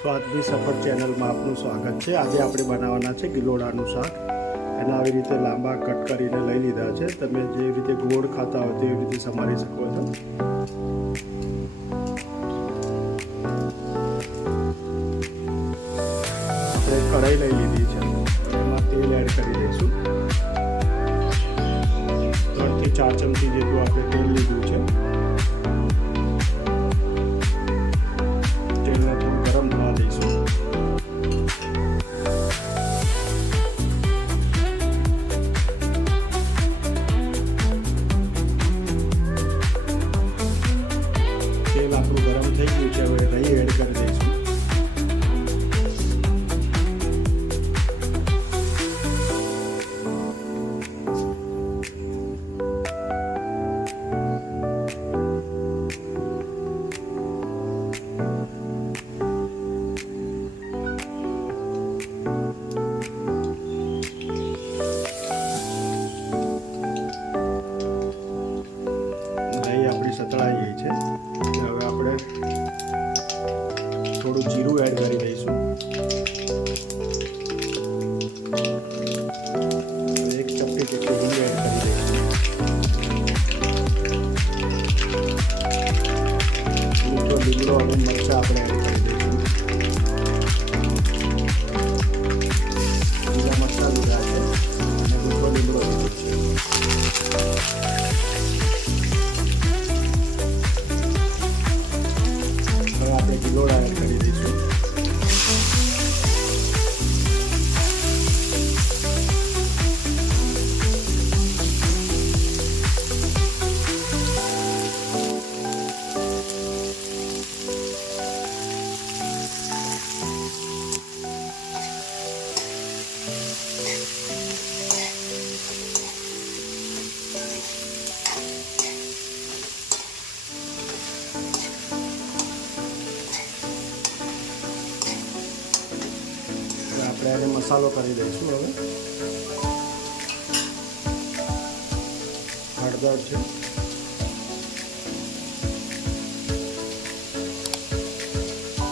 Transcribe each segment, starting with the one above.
સ્વાદની સફર ચેનલમાં આપનું સ્વાગત છે। આજે આપણે બનાવવાના છે ગિલોડાનું શાક। એને આવી રીતે લાંબા કટ કરીને લઈ લીધા છે। તમે જે રીતે ગોળ ખાતા હોય તેવી રીતે સમારી શકો છો। આપણે કઢાઈ લઈ લીધી છે, એમાં તેલ એડ કરી દઈશું। 3 થી 4 ચમચી જેટલું આપણે તેલ લીધું છે। તેલને થોડું ગરમ થવા દઈશું। તેલ આપણું ગરમ થઈ ગયું છે, હવે રાઈ એડ કરી દઈશું। આપણી સતળાઈ ગઈ છે, હવે આપણે થોડું જીરું એડ કરી દઈશું। 1 ચપટી જેટલી હિંગ એડ કરી દઈશું। મીઠો લીમડો અને મરચાં આપણે એડ કરી દઈશું। લીલા મરચાં લીધા છે અને મીઠો લીમડો લીધો છે। ગિલોડા એડ કરી દઈશું। આપણે એને મસાલો કરી દઈશું। હવે હળદર છે,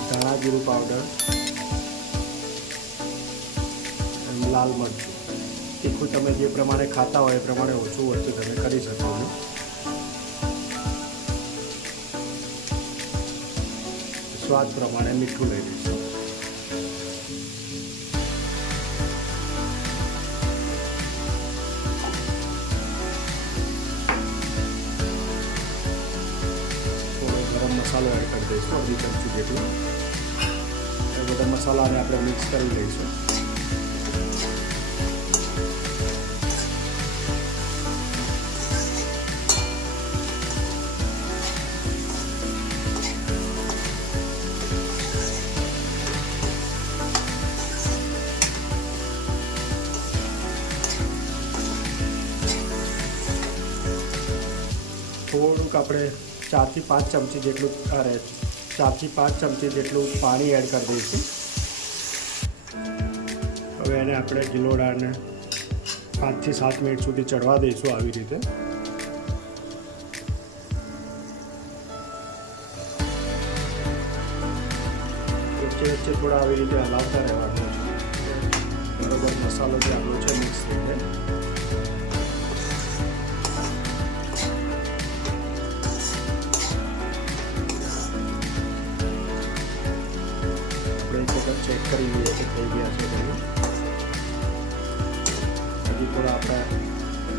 ધાણા જીરું પાવડર, લાલ મરચું। તીખું તમે જે પ્રમાણે ખાતા હોય એ પ્રમાણે ઓછું વધતું તમે કરી શકો છો। સ્વાદ પ્રમાણે મીઠું લઈ લઈશું। મસાલો એડ કરી દઈશું, 2 ચમચી જેટલું। એ બધા મસાલાને આપણે મિક્સ કરી લઈશું। થોડુંક આપણે 4 થી 5 ચમચી જેટલું 4 થી 5 ચમચી જેટલું પાણી એડ કરી દઈશું। હવે એને આપણે ગિલોડાને 5 થી 7 મિનિટ સુધી ચડવા દઈશું આવી રીતે। વચ્ચે વચ્ચે થોડા આવી રીતે હલાવતા રહેવાનું છે, બરોબર મસાલો જે આપણો છે મિક્સ થઈ જાય। ચેક કરી લઈએ કે થઈ ગયા છે કે નહીં। હજી થોડા આપણા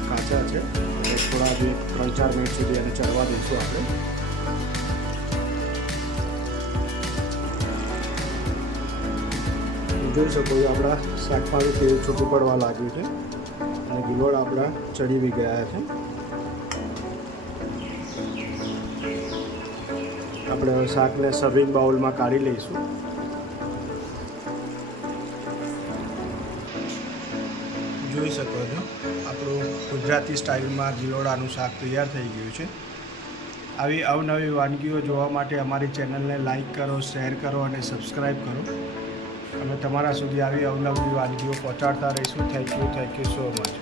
કાચા છે, થોડા હજી 3-4 મિનિટ સુધી એને ચડવા દઈશું આપણે। જોઈ શકો છો આપણા શાકભાજી તેલ છૂટું પડવા લાગ્યું છે અને ગિલોડા આપણા ચડી બી ગયા છે। આપણે હવે શાકને સર્વિંગ બાઉલમાં કાઢી લઈશું। જોઈ શકો છો આપણું ગુજરાતી સ્ટાઇલમાં ગિલોડાનું શાક તૈયાર થઈ ગયું છે। આવી અવનવી વાનગીઓ જોવા માટે અમારી ચેનલને લાઈક કરો, શેર કરો અને સબસ્ક્રાઈબ કરો। અમે તમારા સુધી આવી અવનવી વાનગીઓ પહોંચાડતા રહીશું। Thank you so much.